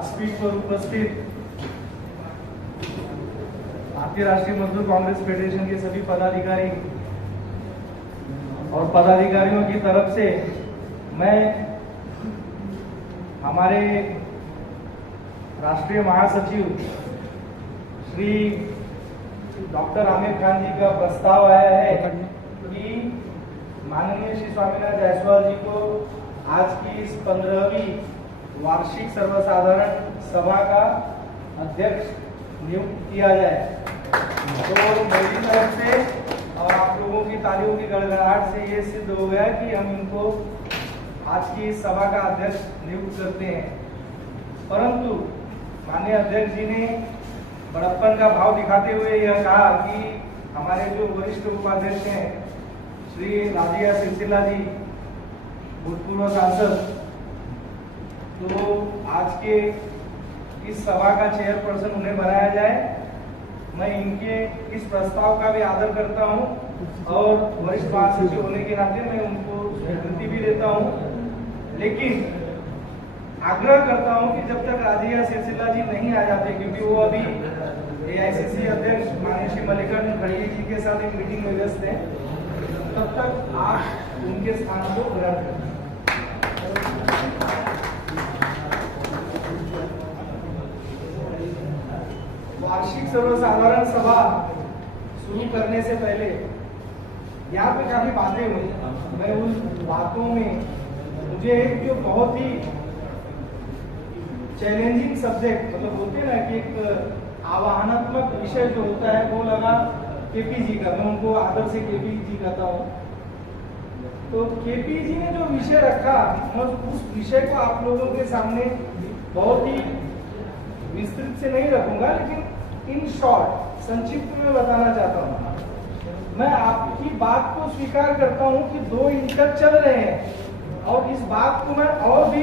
व्यासपीठ पर उपस्थित भारतीय राष्ट्रीय मजदूर कांग्रेस फेडरेशन के सभी पदाधिकारी और पदाधिकारियों की तरफ से मैं हमारे राष्ट्रीय महासचिव श्री डॉक्टर आमिर खान जी का प्रस्ताव आया है कि माननीय श्री स्वामीनाथ जायसवाल जी को आज की इस 15वीं वार्षिक सर्वसाधारण सभा का अध्यक्ष नियुक्त किया जाए। तो मेरी तरफ से और आप लोगों की तालियों की गड़गड़ाहट से ये सिद्ध हो गया कि हम इनको आज की इस सभा का अध्यक्ष नियुक्त करते हैं। परंतु माननीय अध्यक्ष जी ने बड़प्पन का भाव दिखाते हुए यह कहा कि हमारे जो वरिष्ठ उपाध्यक्ष हैं श्री राजिया सिलसिला जी, भूतपूर्व सांसद, तो आज के इस सभा का चेयरपर्सन उन्हें बनाया जाए। मैं इनके इस प्रस्ताव का भी आदर करता हूं और वरिष्ठ महासचिव होने के नाते मैं उनको स्वीकृति भी देता हूं, लेकिन आग्रह करता हूं कि जब तक राजिया सिलसिला जी नहीं आ जाते, क्योंकि वो अभी AICC अध्यक्ष माननीय श्री मल्लिकार्जुन खड़गे जी के साथ एक मीटिंग में व्यस्त हैं, तब तक आप उनके स्थान को ग्रहण करें। वार्षिक सर्वसाधारण सभा शुरू करने से पहले यहाँ पे काफी बातें हुई। मैं उन बातों में मुझे एक जो बहुत ही चैलेंजिंग सब्जेक्ट, मतलब बोलते ना कि एक आह्वानात्मक विषय जो होता है, वो लगा KP जी का। मैं उनको आदर से KP जी कहता हूँ। तो KP जी ने जो विषय रखा, मैं उस विषय को आप लोगों के सामने बहुत ही विस्तृत से नहीं रखूंगा, लेकिन इन शॉर्ट संक्षिप्त में बताना चाहता हूँ। मैं आपकी बात को स्वीकार करता हूँ कि 2 इंटक चल रहे हैं, और इस बात को मैं और भी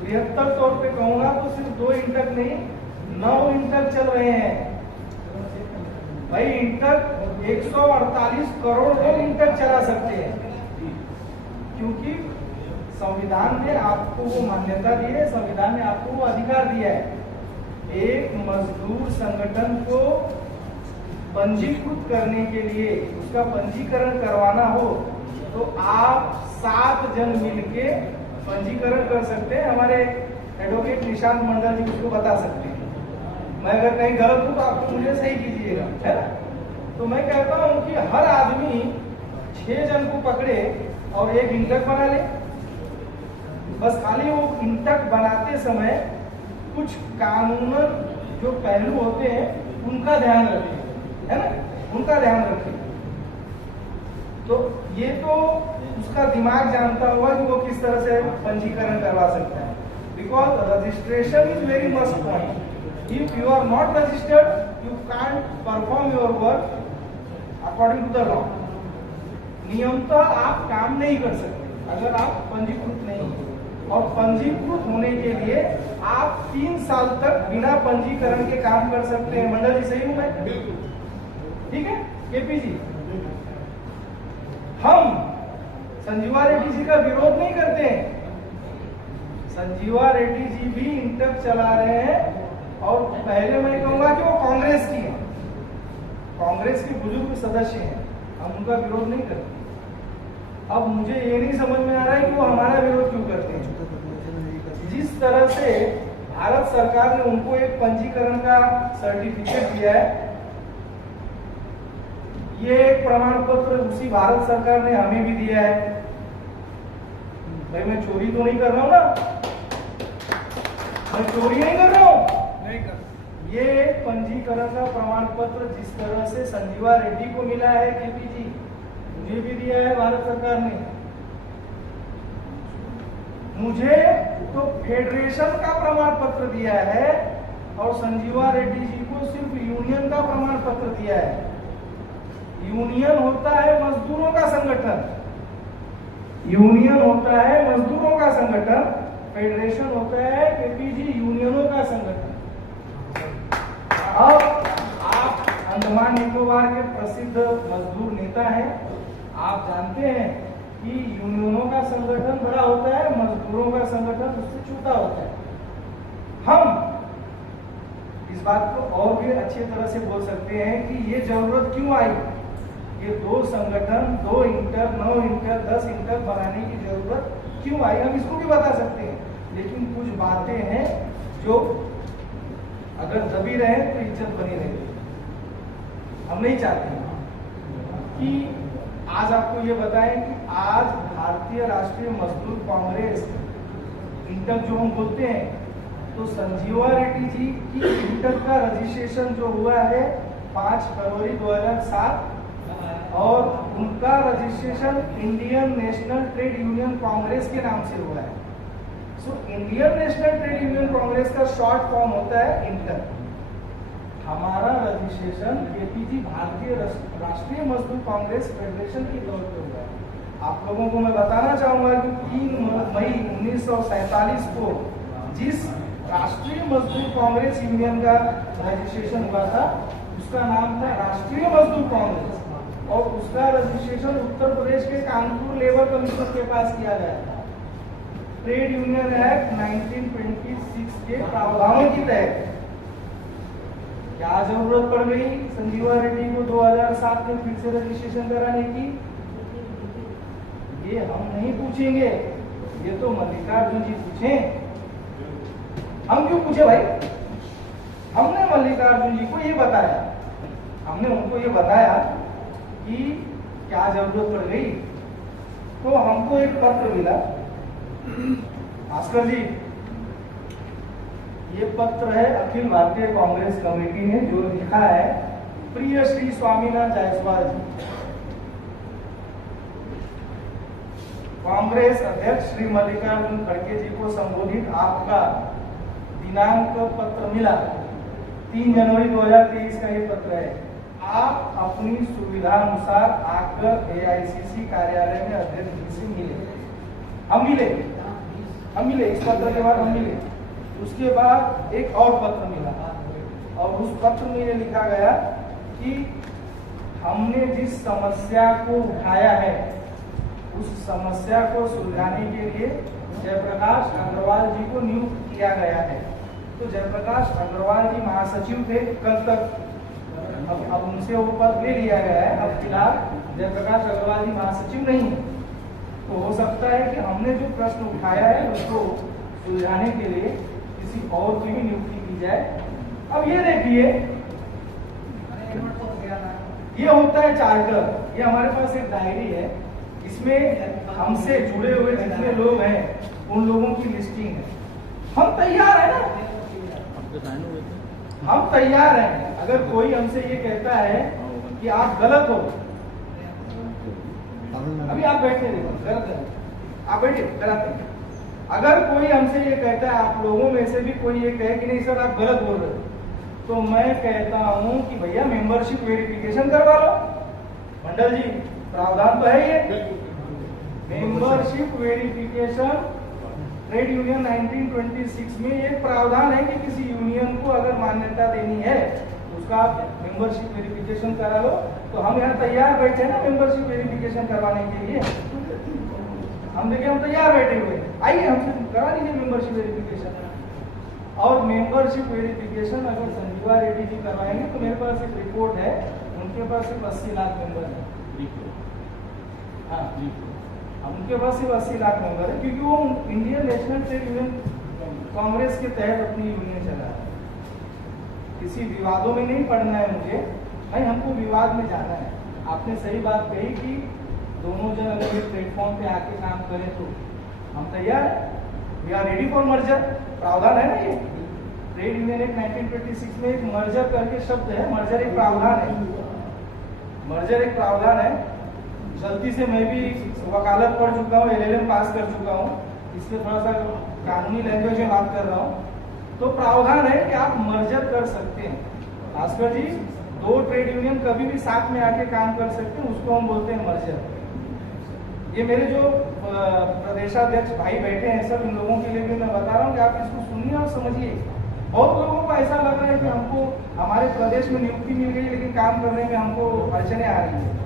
बृहत्तर तौर पे कहूंगा तो सिर्फ 2 इंटक नहीं, 9 इंटक चल रहे हैं। भाई इंटक 148 करोड़ लोग इंटक चला सकते हैं, क्योंकि संविधान ने आपको वो मान्यता दी है, संविधान ने आपको वो अधिकार दिया है। एक मजदूर संगठन को पंजीकृत करने के लिए, उसका पंजीकरण करवाना हो तो आप 7 जन मिलके पंजीकरण कर सकते हैं। हमारे एडवोकेट निशांत मंडल जी उसको बता सकते हैं। मैं अगर कहीं गलत हूं तो आप मुझे सही कीजिएगा, है ना। तो मैं कहता हूं कि हर आदमी 6 जन को पकड़े और एक इंटक बना ले। बस खाली वो इंटक बनाते समय कुछ कानूनन जो पहलू होते हैं उनका ध्यान रखें, है ना, उनका ध्यान रखें। तो ये तो उसका दिमाग जानता होगा कि वो किस तरह से पंजीकरण करवा सकता है, because registration is very must point. If you are not registered you can't perform your work according to the law. नियमतः आप काम नहीं कर सकते अगर आप पंजीकृत नहीं हो, और पंजीकृत होने के लिए आप 3 साल तक बिना पंजीकरण के काम कर सकते हैं। मंडल जी, सही हूं मैं? बिल्कुल ठीक है। KP जी, हम संजीवा रेड्डी जी का विरोध नहीं करते हैं। संजीवा रेड्डी जी भी इंटक चला रहे हैं, और पहले मैं कहूंगा कि वो कांग्रेस की है, कांग्रेस के बुजुर्ग सदस्य हैं, हम उनका विरोध नहीं करते। अब मुझे ये नहीं समझ में आ रहा है कि वो हमारा विरोध क्यों करते हैं। जिस तरह से भारत सरकार ने उनको एक पंजीकरण का सर्टिफिकेट दिया है, ये एक प्रमाण पत्र उसी भारत सरकार ने हमें भी दिया है। भाई मैं चोरी तो नहीं कर रहा हूं ना, मैं चोरी नहीं कर रहा हूं, नहीं कर। ये पंजीकरण का प्रमाण पत्र जिस तरह से संजीवा रेड्डी को मिला है, KP जी, मुझे भी दिया है भारत सरकार ने। मुझे तो फेडरेशन का प्रमाण पत्र दिया है, और संजीवा रेड्डी जी को सिर्फ यूनियन का प्रमाण पत्र दिया है। यूनियन होता है मजदूरों का संगठन, यूनियन होता है मजदूरों का संगठन, फेडरेशन होता है KP जी यूनियनों का संगठन। अब आप अंडमान निकोबार के प्रसिद्ध मजदूर नेता हैं, आप जानते हैं कि यूनियनों का संगठन बड़ा होता है, मजदूरों का संगठन उससे छोटा होता है। हम इस बात को और भी अच्छी तरह से बोल सकते हैं कि ये जरूरत क्यों आई, ये 2 संगठन 2 इंटर 9 इंटर 10 इंटर बनाने की जरूरत क्यों आई, हम इसको भी बता सकते हैं। लेकिन कुछ बातें हैं जो अगर दबी रहे तो इज्जत बनी रहेगी। हम नहीं चाहते कि आज आपको ये बताएं कि आज भारतीय राष्ट्रीय मजदूर कांग्रेस इंटर जो हम बोलते हैं, तो संजीवा रेड्डी जी की इंटर का रजिस्ट्रेशन जो हुआ है 5 फरवरी 2007 और उनका registration Indian national trade union Congress के नाम से हुआ है। So Indian national trade union Congress का शॉर्ट फॉर्म होता है इंटर। हमारा रजिस्ट्रेशन केपीजी भारतीय राष्ट्रीय मजदूर कांग्रेस फेडरेशन के तौर पर हुआ है। आप लोगों को मैं बताना चाहूंगा कि 3 मई 1947 को जिस राष्ट्रीय मजदूर कांग्रेस यूनियन का रजिस्ट्रेशन हुआ था उसका नाम था राष्ट्रीय मजदूर कांग्रेस, और उसका रजिस्ट्रेशन उत्तर प्रदेश के कानपुर लेबर कमीशन के पास किया गया था। ट्रेड यूनियन एक्ट 1926 के प्रावधानों की तहत क्या जरूरत पड़ गई संजीवा रेड्डी को 2007 में फिर से रजिस्ट्रेशन कराने की, ये हम नहीं पूछेंगे, ये तो मल्लिकार्जुन जी पूछें। हम क्यों पूछे भाई? हमने मल्लिकार्जुन जी को ये बताया, हमने उनको ये बताया कि क्या जरूरत पड़ गई, तो हमको एक पत्र मिला। भास्कर जी, ये पत्र है अखिल भारतीय कांग्रेस कमेटी ने जो लिखा है, प्रिय श्री स्वामीनाथ जायसवाल जी, कांग्रेस अध्यक्ष श्री मल्लिकार्जुन खड़गे जी को संबोधित आपका दिनांक पत्र मिला 3 जनवरी 2023 का ये पत्र है। आप अपनी सुविधा अनुसार आकर एआईसीसी कार्यालय में अध्यक्ष जी से मिले। हम मिले इस पत्र के बाद हम मिले। उसके बाद एक और पत्र मिला और उस पत्र में ये लिखा गया कि हमने जिस समस्या को उठाया है उस समस्या को सुलझाने के लिए जयप्रकाश अग्रवाल जी को नियुक्त किया गया है। तो जयप्रकाश अग्रवाल जी महासचिव थे कल तक, अब उनसे वो पद ले लिया गया है। अब फिलहाल जयप्रकाश अग्रवाल जी महासचिव नहीं है, तो हो सकता है कि हमने जो प्रश्न उठाया है उसको सुलझाने के लिए किसी और की भी नियुक्ति की जाए। अब ये देखिए, ये होता है चार्टर, ये हमारे पास एक डायरी है, इसमें हमसे जुड़े हुए जितने लोग हैं उन लोगों की लिस्टिंग है। हम तैयार है ना, हम तैयार हैं। अगर कोई हमसे ये कहता है कि आप गलत हो, अभी आप बैठे देखो, गलत है, आप बैठे गलत है। अगर कोई हमसे ये कहता है, आप लोगों में से भी कोई ये कहे कि नहीं सर आप गलत बोल रहे हो, तो मैं कहता हूं कि भैया मेंबरशिप वेरिफिकेशन करवा लो। मंडल जी, प्रावधान तो है ये, मेंबरशिप वेरिफिकेशन ट्रेड यूनियन 1926 में एक प्रावधान है कि किसी यूनियन को अगर मान्यता देनी है तो उसका मेंबरशिप वेरिफिकेशन करा लो। तो हम यहाँ तैयार बैठे ना मेंबरशिप वेरिफिकेशन करवाने के लिए। हम देखिए हम तैयार बैठे हुए, आइए हमसे करा दीजिए मेंबरशिप वेरिफिकेशन। और मेंबरशिप वेरिफिकेशन अगर संजीवा रेड्डी जी करवाएंगे तो मेरे पास एक रिपोर्ट है, उनके पास सिर्फ 80 लाख मेंबर है। हाँ, उनके पास सिर्फ 80 लाख मेंबर है, क्योंकि वो Indian national trade union Congress के तहत अपनी यूनियन चला है। किसी विवादों में नहीं पड़ना है मुझे, नहीं हमको विवाद में जाना है। आपने सही बात कही कि दोनों जन अगर एक प्लेटफॉर्म पे आके काम करें तो हम तैयार है, we are ready for merger. प्रावधान है ना ये ट्रेड यूनियन एक्ट 1926 में एक मर्जर करके शब्द है, मर्जर एक प्रावधान है, मर्जर एक प्रावधान है। गलती से मैं भी वकालत पढ़ चुका हूँ, LLM पास कर चुका हूँ, इसलिए थोड़ा सा कानूनी लैंग्वेज में बात कर रहा हूँ। तो प्रावधान है कि आप मर्जर कर सकते हैं। भास्कर जी, 2 ट्रेड यूनियन कभी भी साथ में आके काम कर सकते हैं, उसको हम बोलते हैं मर्जर। ये मेरे जो प्रदेशाध्यक्ष भाई बैठे हैं सब, इन लोगों के लिए भी मैं बता रहा हूँ कि आप इसको सुनिए और समझिए। बहुत लोगों को ऐसा लग रहा है कि हमको हमारे प्रदेश में नियुक्ति मिल गई लेकिन काम करने में हमको अड़चने आ रही है।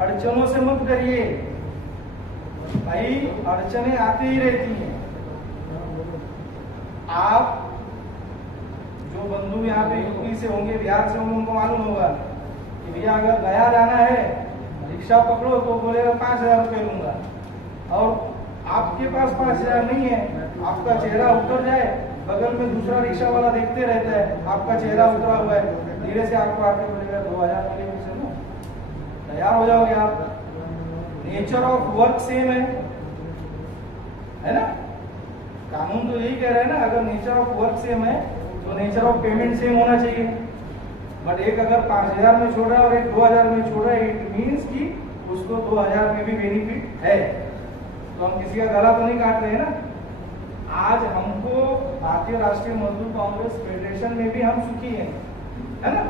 अड़चनों से मत करिए भाई, अड़चने आती ही रहती हैं। आप जो बंधु यहाँ पे यूपी से होंगे, बिहार से होंगे, उनको मालूम होगा कि भैया अगर गया जाना है रिक्शा पकड़ो तो बोलेगा 5,000 रुपये लूंगा, और आपके पास 5,000 नहीं है, आपका चेहरा उतर जाए, बगल में दूसरा रिक्शा वाला देखते रहता है, आपका चेहरा उतरा हुआ है, धीरे से आपको आके बोलेगा 2,000 मिलेगा, चलो तैयार हो जाओगे आप। नेचर ऑफ वर्क सेम है ना, कानून तो यही कह रहे हैं ना, अगर नेचर ऑफ वर्क सेम है तो नेचर ऑफ पेमेंट सेम होना चाहिए। बट एक अगर 5,000 में छोड़ रहा है और एक 2,000 में छोड़ रहा है, इट मीन्स कि उसको 2,000 में भी बेनिफिट है, तो हम किसी का गला तो नहीं काट रहे हैं ना। आज हमको भारतीय राष्ट्रीय मजदूर कांग्रेस फेडरेशन में भी हम सुखी हैं, है ना।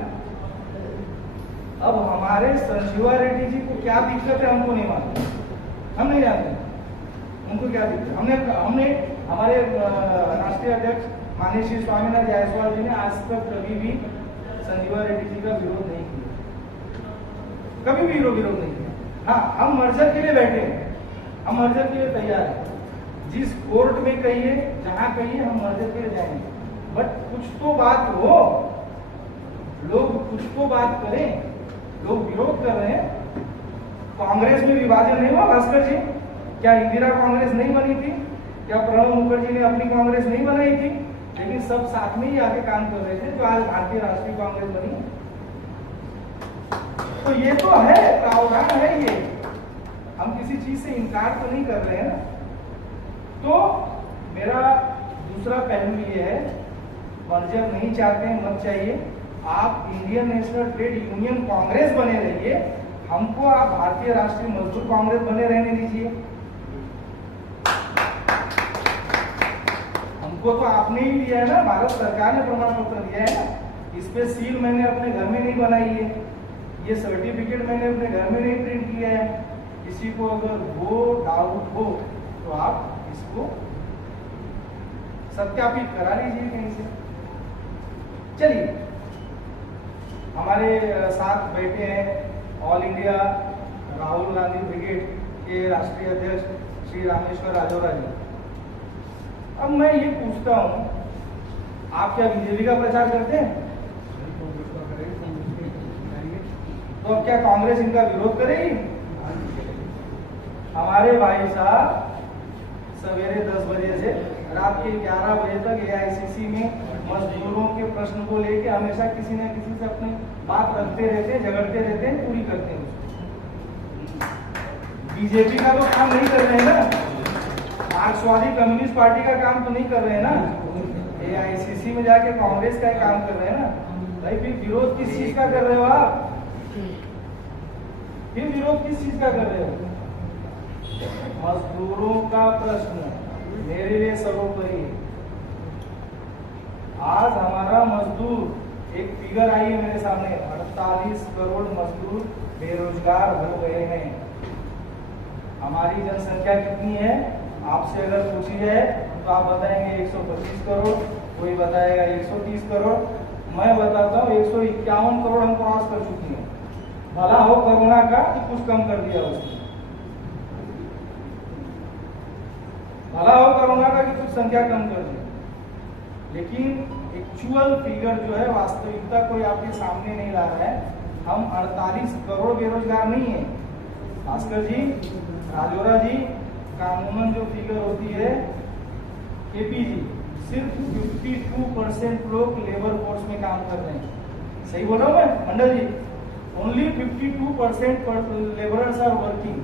अब हमारे संजीवा रेड्डी जी को क्या दिक्कत है हमको नहीं मालूम, हम नहीं जानते उनको क्या दिक्कत। हमने हमारे राष्ट्रीय अध्यक्ष माननीय श्री स्वामीनाथ जायसवाल जी ने आज तक कभी भी संजीवा रेड्डी जी का विरोध नहीं किया, कभी भी विरोध नहीं किया। हाँ, हम मर्जर के लिए बैठे हैं, हम मर्जर के लिए तैयार हैं, जिस कोर्ट में कहिए, जहां कहिए, हम मर्जर के लिए जाएंगे। बट कुछ तो बात हो, लोग कुछ तो बात करें। लोग विरोध कर रहे हैं, कांग्रेस में विभाजन नहीं हुआ भास्कर जी? क्या इंदिरा कांग्रेस नहीं बनी थी? क्या प्रणब मुखर्जी ने अपनी कांग्रेस नहीं बनाई थी? लेकिन सब साथ में ही आके काम कर रहे थे, जो आज भारतीय राष्ट्रीय कांग्रेस बनी। तो ये तो है, प्रावधान है ये, हम किसी चीज से इनकार तो नहीं कर रहे हैं ना। तो मेरा दूसरा पहलू ये है, मर्जर नहीं चाहते हैं, मत चाहिए, आप Indian national trade union Congress बने रहिए, हमको आप भारतीय राष्ट्रीय मजदूर कांग्रेस बने रहने दीजिए। हमको तो आपने ही दिया है ना, भारत सरकार ने प्रमाण पत्र दिया है ना, इस पे सील मैंने अपने घर में नहीं बनाई है, ये सर्टिफिकेट मैंने अपने घर में नहीं प्रिंट किया है। किसी को अगर वो डाउट हो तो आप इसको सत्यापित करा लीजिए कहीं से। चलिए, हमारे साथ बैठे हैं all India Rahul Gandhi brigade के राष्ट्रीय अध्यक्ष श्री रामेश्वर राजौरा जी। अब मैं ये पूछता हूँ, आप क्या बीजेपी का प्रचार करते हैं? तो अब क्या कांग्रेस इनका विरोध करेगी? हमारे भाई साहब सवेरे 10 बजे से रात के 11 बजे तक एआईसीसी में मजदूरों के प्रश्न को लेके हमेशा किसी न किसी से अपनी बात रखते रहते हैं, झगड़ते रहते हैं, पूरी करते हैं। बीजेपी का तो काम नहीं कर रहे हैं ना, मार्क्सवादी कम्युनिस्ट पार्टी का काम तो नहीं कर रहे हैं ना, एआईसीसी में जाके कांग्रेस का काम कर रहे हैं ना। भाई फिर विरोध किस चीज का कर रहे हो आप? फिर विरोध किस चीज का कर रहे हो? मजदूरों का प्रश्न मेरे लिए सर्वोपरि है। आज हमारा मजदूर, एक फिगर आई है मेरे सामने, 48 करोड़ मजदूर बेरोजगार हो गए हैं। हमारी जनसंख्या कितनी है आपसे अगर पूछी जाए तो आप बताएंगे 125 करोड़, कोई बताएगा 130 करोड़, मैं बताता हूँ 151 करोड़ हम क्रॉस कर चुकी हैं। भला हो कोरोना का कि कुछ कम कर दिया उसने, भला हो कोरोना का कि कुछ संख्या कम कर दी, लेकिन एक्चुअल फिगर जो है, वास्तविकता कोई आपके सामने नहीं ला रहा है। हम 48 करोड़ बेरोजगार नहीं है भास्कर जी, राजौरा जी। कानूनन जो फिगर होती है केपीजी, सिर्फ 52% लोग लेबर फोर्स में काम कर रहे हैं। सही बोल रहा हूँ मैं मंडल जी? ओनली 52% लेबरर्स आर वर्किंग,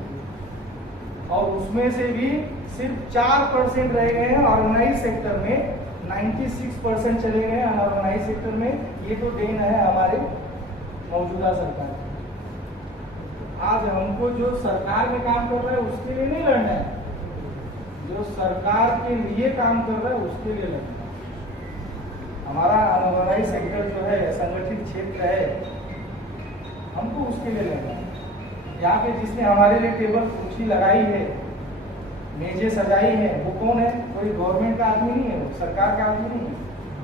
और उसमें से भी सिर्फ 4% रह गए हैं ऑर्गेनाइज सेक्टर में, 96% चले गए हैं अनऑर्गेनाइज सेक्टर में। ये तो देन है हमारे मौजूदा सरकार। आज हमको जो सरकार में काम कर रहा है उसके लिए नहीं लड़ना है, जो सरकार के लिए काम कर रहा है उसके लिए लड़ना है। हमारा अनऑर्गेनाइज सेक्टर जो है, संगठित क्षेत्र है, हमको उसके लिए लड़ना है। यहाँ पे जिसने हमारे लिए टेबल कुर्सी लगाई है, मेजें सजाई है, वो कौन है? कोई गवर्नमेंट का आदमी नहीं है, वो सरकार का आदमी नहीं है,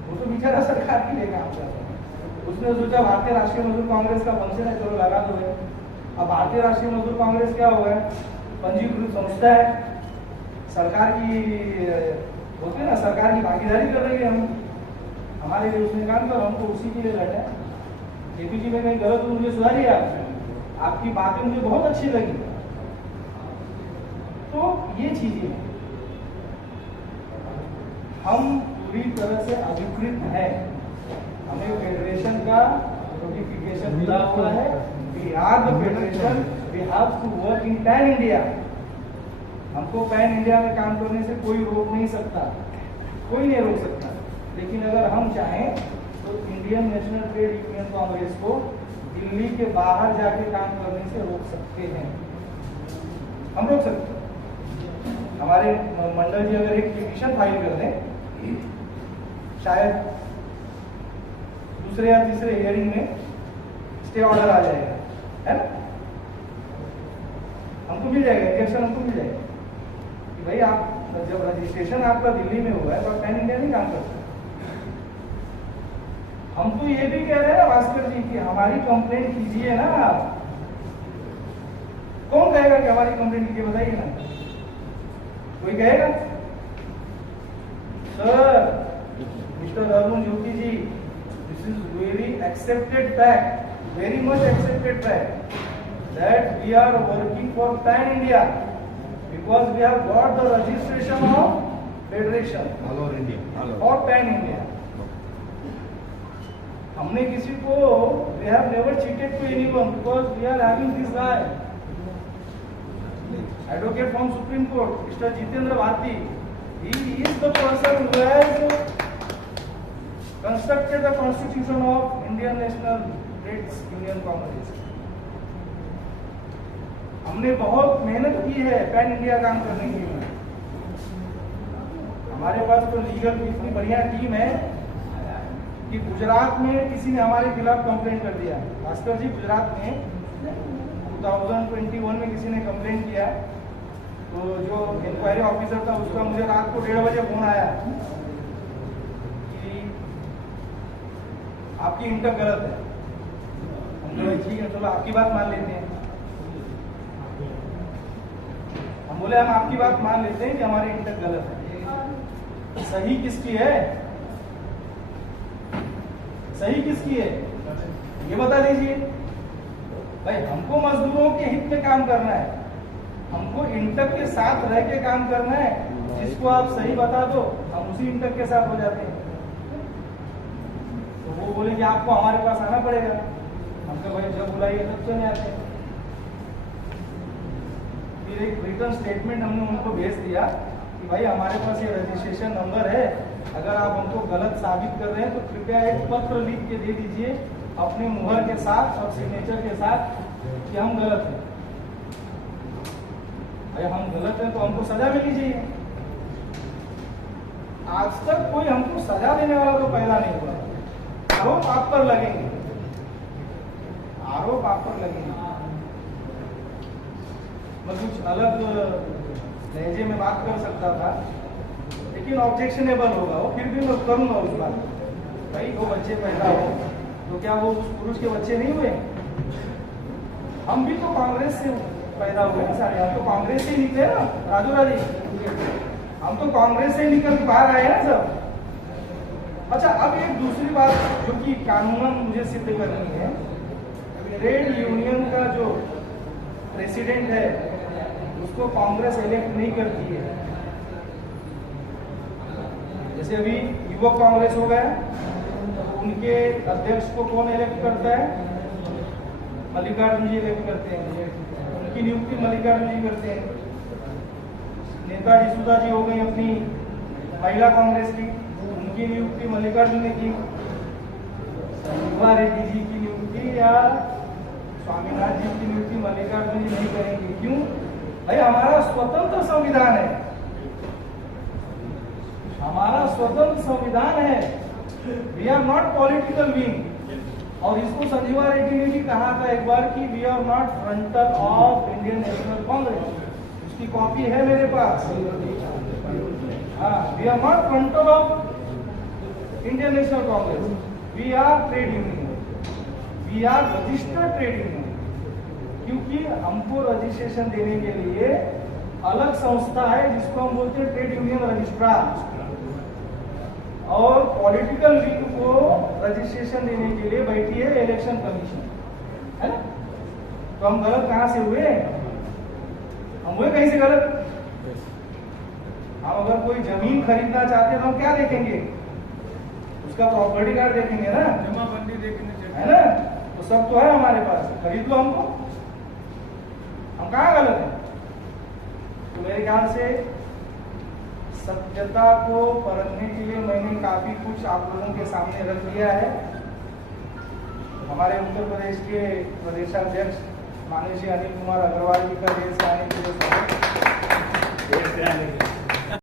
वो तो बेचारा सरकार के लिए काम कर रहा है। उसने सोचा भारतीय राष्ट्रीय मजदूर कांग्रेस का फंक्शन है, चलो लगा दो है। अब भारतीय राष्ट्रीय मजदूर कांग्रेस क्या होगा? पंजीकृत संस्था है, सरकार की होती है ना, सरकार की भागीदारी कर रही है हम। हमारे लिए उसने काम करो, हमको उसी के लिए लड़ना है। एपीजी में कहीं गलत हो मुझे सुधारिए आप, आपकी बातें मुझे बहुत अच्छी लगी। तो ये चीजें हम पूरी तरह से अधिकृत है, हमें फेडरेशन का नोटिफिकेशन मिला हुआ है। We are the federation, we have to work in pan India. हमको पैन इंडिया में काम करने से कोई रोक नहीं सकता, कोई नहीं रोक सकता। लेकिन अगर हम चाहें तो Indian national trade union Congress को दिल्ली के बाहर जाके काम करने से रोक सकते हैं, हम रोक सकते हैं। हमारे मंडल जी अगर एक पिटीशन फाइल कर दें, शायद दूसरे या तीसरे हियरिंग में स्टे ऑर्डर आ जाएगा, है ना? हमको मिल जाएगा, इंजेक्शन हमको मिल जाएगा कि भाई आप जब रजिस्ट्रेशन आपका दिल्ली में हुआ है तो आप पैन इंडिया नहीं काम कर सकते। हम तो ये भी कह रहे हैं ना भास्कर जी कि हमारी कंप्लेंट कीजिए ना आप। कौन कहेगा कि हमारी कंप्लेंट कीजिए, बताइए ना, कोई कहेगा? Sir, mister Arun Jyoti ji, this is very accepted fact, very much accepted fact that we are working for pan India because we have got the registration of federation all over India or pan India. हमने किसी को we have never cheated to anyone because we are having this guy advocate from Supreme Court, Mr. Jitendra Bharti. He is the person who has constructed the constitution of Indian National trade union Congress. हमने बहुत मेहनत की है pan India काम करने के लिए। हमारे पास तो लीगल की इतनी बढ़िया टीम है कि गुजरात में किसी ने हमारे खिलाफ कंप्लेंट कर दिया। भास्कर जी, गुजरात में 2021 में किसी ने कंप्लेंट किया, तो जो इंक्वायरी ऑफिसर था उसका मुझे रात को 1:30 बजे फोन आया कि आपकी इंटर गलत है। ठीक है, चलो आपकी बात मान लेते हैं। हम बोले हम आपकी बात मान लेते हैं कि हमारी इंटर गलत है। सही किसकी है? सही किसकी है ये बता दीजिए भाई। हमको मजदूरों के हित में काम करना है, हमको इंटक के साथ रह के काम करना है। जिसको आप सही बता दो हम उसी इंटक के साथ हो जाते हैं। तो वो बोले कि आपको हमारे पास आना पड़ेगा। हमको भाई जब बुलाइए तब चले आते हैं। फिर एक रिटर्न स्टेटमेंट हमने उनको भेज दिया कि भाई हमारे पास ये रजिस्ट्रेशन नंबर है, अगर आप हमको गलत साबित कर रहे हैं तो कृपया एक पत्र लिख के दे दीजिए अपने मुहर के साथ और सिग्नेचर के साथ कि हम गलत हैं। भाई हम गलत हैं तो हमको सजा मिलनी चाहिए। आज तक कोई हमको सजा देने वाला तो पैदा नहीं हुआ। आरोप आप पर लगेंगे, आरोप आप पर लगेंगे। मैं कुछ अलग लहजे में बात कर सकता था लेकिन ऑब्जेक्शनेबल होगा वो, फिर भी मैं करूंगा उस बात। भाई वो बच्चे पैदा हो तो क्या वो उस पुरुष के बच्चे नहीं हुए? हम भी तो कांग्रेस से पैदा हुए ना सारे, हम तो कांग्रेस से ही निकले ना राजू राजी, हम तो कांग्रेस से निकल के बाहर आए ना सब। अच्छा, अब एक दूसरी बात जो कि कानूनन मुझे सिद्ध करनी है, ट्रेड यूनियन का जो प्रेसिडेंट है उसको कांग्रेस इलेक्ट नहीं करती है। जैसे अभी युवक कांग्रेस हो गया, उनके अध्यक्ष को कौन इलेक्ट करता है? मल्लिकार्जुन जी इलेक्ट करते हैं, उनकी नियुक्ति मल्लिकार्जुन जी करते हैं। नेता डिसूजा जी हो गई अपनी महिला कांग्रेस की, उनकी नियुक्ति मल्लिकार्जुन ने की। संजीवा रेड्डी जी की नियुक्ति या स्वामीनाथ जी की नियुक्ति मल्लिकार्जुन जी नहीं करेंगे। क्यों? भाई हमारा स्वतंत्र संविधान है, हमारा स्वतंत्र संविधान है। We are not political wing. और इसको संजीवा रेड्डी ने भी कहा था एक बार कि we are not frontal of Indian National Congress. उसकी कॉपी है मेरे पास। हाँ, we are not frontal of Indian National Congress, we are trade union, we are registered trade union. क्योंकि हमको रजिस्ट्रेशन देने के लिए अलग संस्था है जिसको हम बोलते हैं ट्रेड यूनियन रजिस्ट्रार। और पॉलिटिकल विंग को रजिस्ट्रेशन देने के लिए बैठी है इलेक्शन कमीशन, है ना? तो हम गलत कहां से हुए? हम हुए कहीं से गलत? हम अगर कोई जमीन खरीदना चाहते हैं तो हम क्या देखेंगे? उसका प्रॉपर्टी कार्ड देखेंगे ना, जमाबंदी देखेंगे, है ना? तो सब तो है हमारे पास, खरीद लो हमको। हम कहाँ गलत हैं? तो मेरे ख्याल से सत्यता को परखने के लिए मैंने काफी कुछ आप लोगों के सामने रख दिया है। हमारे उत्तर प्रदेश के प्रदेशाध्यक्ष माननीय श्री अनिल कुमार अग्रवाल जी का देश से आने के लिए स्वागत।